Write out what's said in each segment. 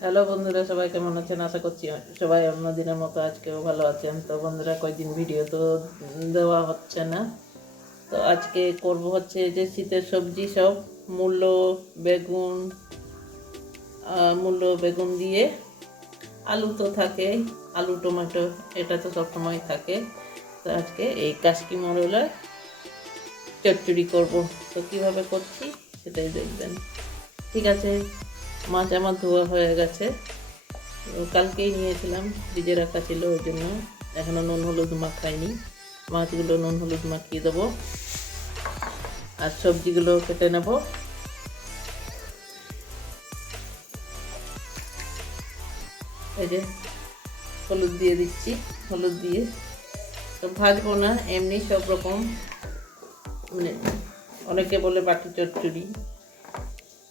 Hello বন্ধুরা, সবাই কেমন আছেন? আশা করছি সবাই অন্য দিনের মতো আজকেও ভালো আছেন। তো বন্ধুরা, কয়েকদিন ভিডিও তো দেওয়া হচ্ছে না। তো আজকে করব হচ্ছে যে শীতের সবজি সব মূলো, বেগুন, মূলো বেগুন দিয়ে, আলু তো থাকে, আলু টমেটো এটা তো সবসময় থাকে। তো আজকে এই কাশকি মরলার চচ্চড়ি করব। তো কিভাবে করছি সেটাই দেখবেন। ঠিক আছে, মাছ আমার ধোয়া হয়ে গেছে। কালকেই নিয়েছিলাম, ফ্রিজে রাখা ছিল, ওই জন্য এখনও নুন হলুদ মাখাইনি। মাছগুলো নুন হলুদ মাখিয়ে দেবো আর সবজিগুলো কেটে নেব। এই যে হলুদ দিয়ে দিচ্ছি, হলুদ দিয়ে তো ভাজবো না, এমনি সব রকম, মানে অনেকে বলে বাটি চচ্চড়ি।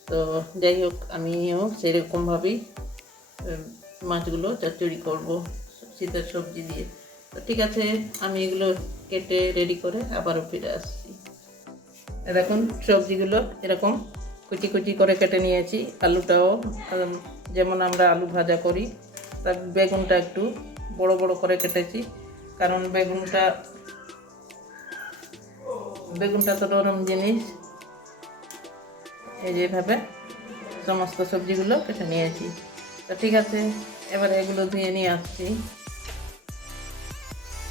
তো যাই হোক, আমিও সেরকমভাবেই মাছগুলো চচ্চড়ি করব শীতের সবজি দিয়ে। তো ঠিক আছে, আমি এগুলো কেটে রেডি করে আবারও ফিরে আসছি। দেখুন সবজিগুলো এরকম কুচি কুচি করে কেটে নিয়েছি। আলুটাও যেমন আমরা আলু ভাজা করি, তার বেগুনটা একটু বড় বড় করে কেটেছি, কারণ বেগুনটা তো নরম জিনিস। এই যেভাবে সমস্ত সবজিগুলো কেটে নিয়েছি। তো ঠিক আছে, এবারে এগুলো ধুয়ে নিয়ে আসছি।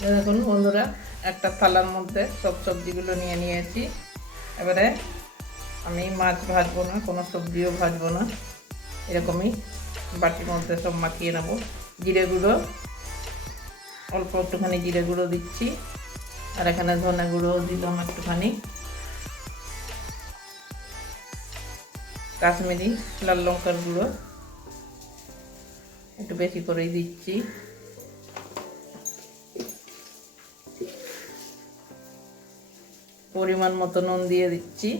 দেখুন বন্ধুরা, একটা থালার মধ্যে সব সবজিগুলো নিয়ে নিয়েছি। এবারে আমি মাছ ভাজবো না, কোনো সবজিও ভাজবো না, এরকমই বাটির মধ্যে সব মাখিয়ে নেব। জিরে গুঁড়ো, অল্প একটুখানি জিরে গুঁড়ো দিচ্ছি, আর এখানে ধনে গুঁড়ো দিলাম একটুখানি, কাশ্মীরি লাল লঙ্কার গুঁড়ো একটু বেশি করেই দিচ্ছি, পরিমাণ মতো নুন দিয়ে দিচ্ছি।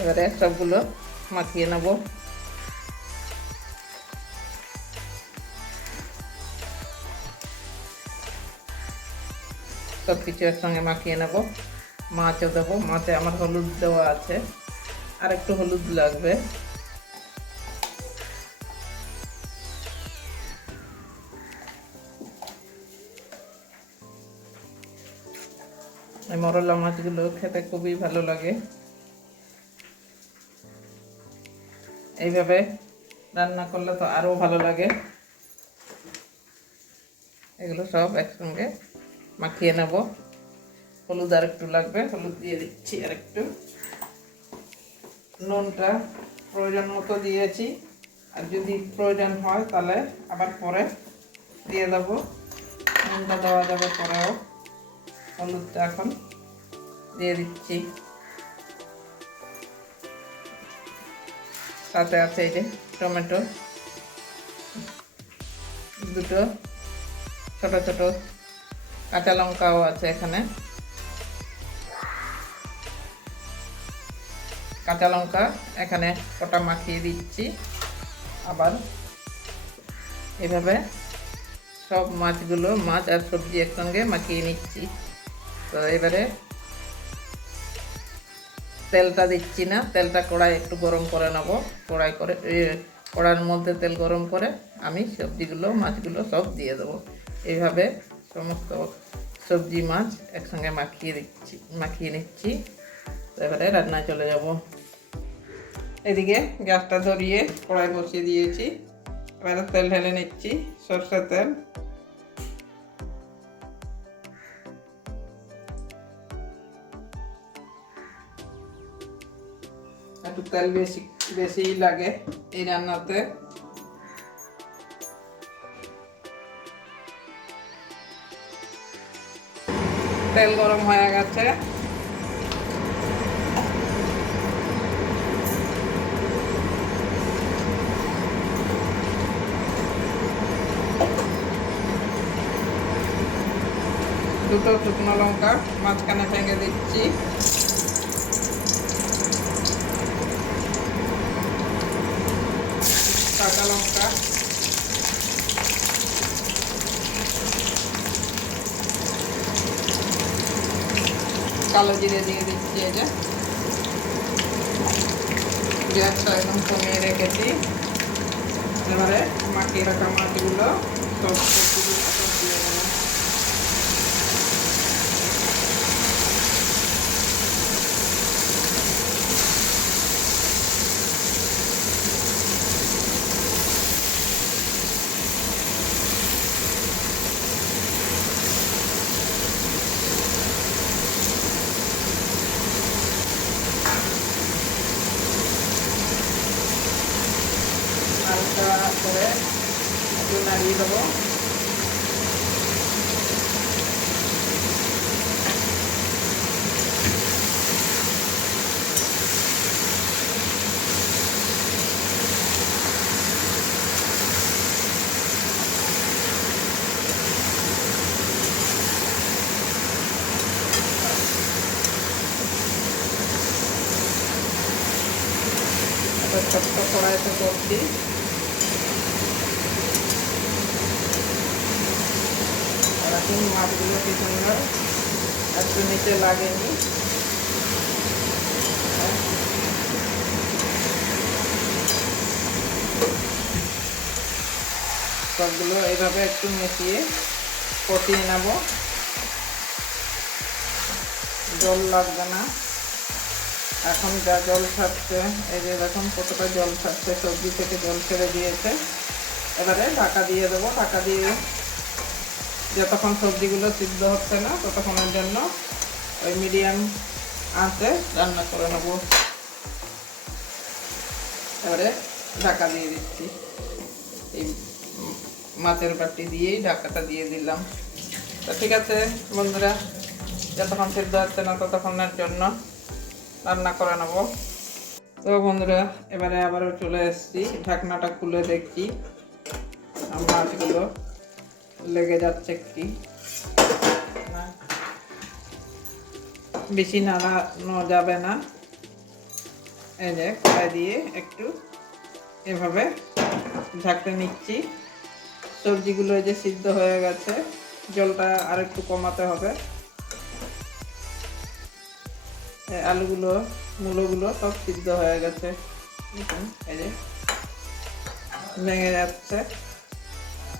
এবারে সবগুলো মাখিয়ে নেব। সব কিছু একসঙ্গে মাখিয়ে নেব। মাছও দেবো, মাছে আমার হলুদ দেওয়া আছে, আর একটু হলুদ লাগবে। এই মরলা মাছগুলো খেতে খুবই ভালো লাগে। এইভাবে রান্না করলে তো আরও ভালো লাগে। এগুলো সব একসঙ্গে মাখিয়ে নেব। হলুদ আর একটু লাগবে, হলুদ দিয়ে দিচ্ছি আর একটু। নুনটা প্রয়োজন মতো দিয়েছি, আর যদি প্রয়োজন হয় তাহলে আবার পরে দিয়ে দেবো। নুনটা দেওয়া যাবে পরেও, হলুদটা এখন দিয়ে দিচ্ছি। সাথে আছে এই যে টমেটো দুটো, ছোট ছোট কাঁচা লঙ্কাও আছে এখানে। কাঁচা লঙ্কা এখানে কটা মাখিয়ে দিচ্ছি। আবার এভাবে সব মাছগুলো, মাছ আর সবজি একসঙ্গে মাখিয়ে নিচ্ছি। তো এবারে তেলটা দিচ্ছি না, তেলটা কড়াই একটু গরম করে নেব। কড়াইয়ের মধ্যে তেল গরম করে আমি সবজিগুলো, মাছগুলো সব দিয়ে দেবো। এইভাবে সমস্ত সবজি মাছ একসঙ্গে মাখিয়ে নিচ্ছি। তো এবারে রান্নায় চলে যাব। এদিকে গ্যাসটা ধরিয়ে কড়াই বসিয়ে দিয়েছি। এবারে তেল ঢেলে নিচ্ছি, সরষের তেল। একটু তেল বেশিই লাগে এই রান্নাতে। তেল গরম হয়ে গেছে, দুটো শুকনো লঙ্কা মাঝখানে ভেঙে দিচ্ছি। কাঁচা লঙ্কা, কালো জিরে দিয়ে দিচ্ছি। এই যে গ্যাসটা একদম কমিয়ে রেখেছি। এবারে মাখিয়ে রাখা মাছগুলো সব সবজিগুলো সব দিয়ে দেবো। হালকা করে একটু নাড়িয়ে দেবো। ছোট্ট কড়াইতে করছি। এখন মাছগুলো কি সুন্দর একটু নিচে লাগেনি। সবগুলো এইভাবে একটু মিশিয়ে কষিয়ে নেব। জল লাগবে না। এখন যা জল ছাড়ছে, এই যে দেখুন কতটা জল ছাড়ছে, সবজি থেকে জল ছেড়ে দিয়েছে। এবারে ঢাকা দিয়ে দেবো। ঢাকা দিয়ে যতক্ষণ সবজিগুলো সিদ্ধ হচ্ছে না ততক্ষণের জন্য ওই মিডিয়াম আঁচে রান্না করে নেব। এবারে ঢাকা দিয়ে দিচ্ছি। এই মাছের বাটি দিয়েই ঢাকাটা দিয়ে দিলাম। তো ঠিক আছে বন্ধুরা, যতক্ষণ সিদ্ধ হচ্ছে না ততক্ষণের জন্য রান্না করে নেব। তো বন্ধুরা, এবারে আবারও চলে এসেছি। ঢাকনাটা খুলে দেখছি মাছগুলো লেগে যাচ্ছে কি না। বেশি নাড়ানো যাবে না। এই যে কড়াই দিয়ে একটু এভাবে ঢাকতে নিচ্ছি। সবজিগুলো যে সিদ্ধ হয়ে গেছে, জলটা আর একটু কমাতে হবে। আলুগুলো মূলগুলো সব সিদ্ধ হয়ে গেছে। এই যে ভেঙে যাচ্ছে।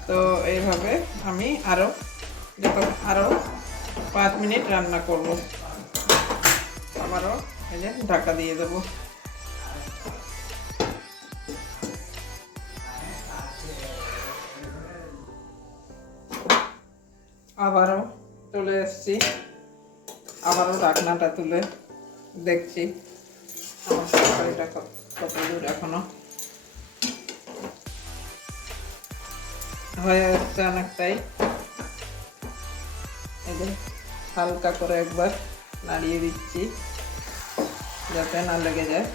তো এইভাবে আমি আরও 5 মিনিট রান্না করব। আবারও এই যে ঢাকা দিয়ে দেব। আবারও চলে এসেছি। আবারও ঢাকনাটা তুলে দেখছি আমার তরকারিটা কত দূর এখনো হয়ে আসছে অনেকটাই। এই যে হালকা করে একবার নাড়িয়ে দিচ্ছি যাতে না লেগে যায়।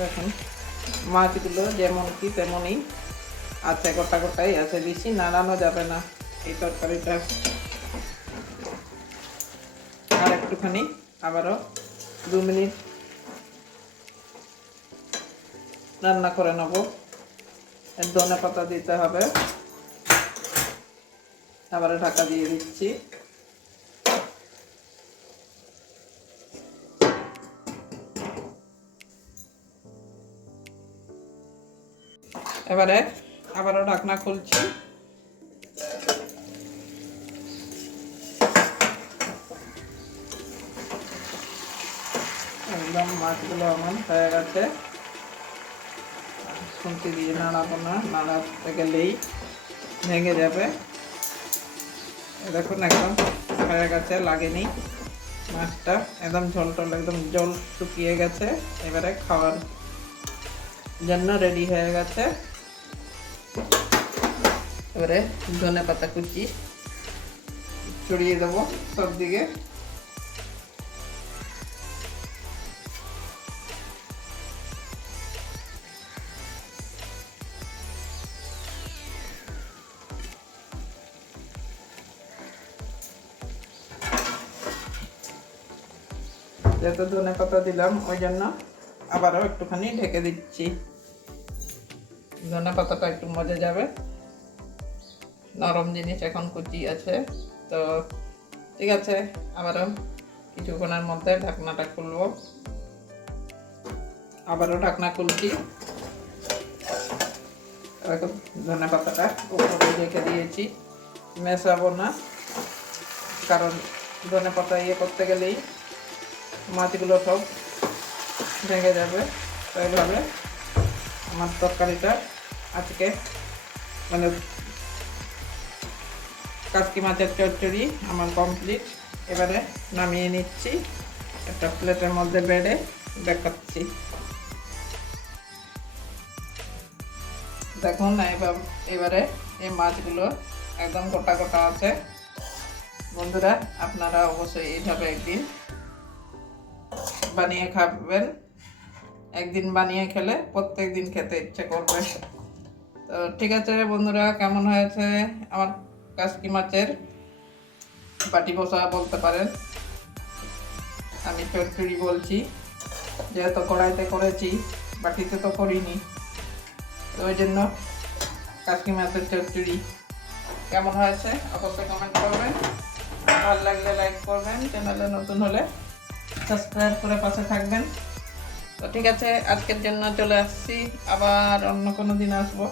দেখুন মাছগুলো যেমন কি তেমনই আছে, গোটা গোটাই আছে, বেশি নাড়ানো যাবে না এই তরকারিটা। আর একটুখানি আবারও 2 মিনিট রান্না করে নেব। ধনে পাতা দিতে হবে। আবার ঢাকা দিয়ে দিচ্ছি। এবারে আবারও ঢাকনা খুলছি। একদম মাছগুলো আমার হয়ে গেছে। খুন্তি দিয়ে নাড়াবো না, নাড়াতে গেলেই ভেঙে যাবে। দেখুন একদম হয়ে গেছে, লাগেনি মাছটা। একদম ঝোল টল একদম জল শুকিয়ে গেছে। এবারে খাওয়ার জন্য রেডি হয়ে গেছে। এবারে ধনে পাতা কুচি ছড়িয়ে দেবো সব দিকে। যেহেতু ধনে পাতা দিলাম ওই জন্য আবারও একটুখানি ঢেকে দিচ্ছি। ধনে পাতাটা একটু মজে যাবে। নরম জিনিস এখন কুচি আছে। তো ঠিক আছে, আবারও কিছুক্ষণের মধ্যে ঢাকনাটা খুলবো। আবারও ঢাকনা খুলছি। এরকম ধনে পাতাটা উপরে রেখে দিয়েছি, মেশাবো না, কারণ ধনে পাতা ইয়ে করতে গেলেই মাছগুলো সব ভেঙে যাবে। তো এইভাবে আমার তরকারিটা আজকে মানে কাসকি মাছের চচ্চড়ি আমার কমপ্লিট। এবারে নামিয়ে নিচ্ছি, একটা প্লেটের মধ্যে বেড়ে দেখাচ্ছি। দেখুন এবারে এই মাছগুলো একদম গোটা গোটা আছে। বন্ধুরা, আপনারা অবশ্যই এইভাবে একদিন বানিয়ে খাবেন। একদিন বানিয়ে খেলে প্রত্যেক দিন খেতে ইচ্ছে করবে। তো ঠিক আছে বন্ধুরা, কেমন হয়েছে আমার কাসকি মাছের বাটি বসা বলতে পারেন, আমি চচ্চড়ি বলছি, যেহেতু কড়াইতে করেছি, বাটিতে তো করিনি, তো ওই জন্য কাসকি মাছের চচ্চড়ি। কেমন হয়েছে অবশ্যই কমেন্ট করবেন, ভালো লাগলে লাইক করবেন, চ্যানেলে নতুন হলে সাবস্ক্রাইব করে পাশে থাকবেন। তো ঠিক আছে, আজকের জন্য চলে আসছি, আবার অন্য কোনো দিন আসবো।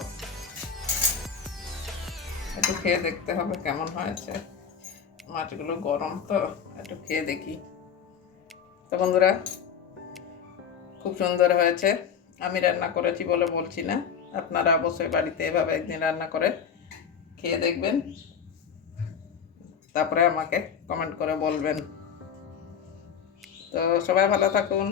একটু খেয়ে দেখতে হবে কেমন হয়েছে, মাছগুলো গরম তো, একটু খেয়ে দেখি। তো বন্ধুরা, খুব সুন্দর হয়েছে। আমি রান্না করেছি বলে বলছি না, আপনারা অবশ্যই বাড়িতে এভাবে একদিন রান্না করে খেয়ে দেখবেন, তারপরে আমাকে কমেন্ট করে বলবেন। তো সবাই ভালো থাকুন।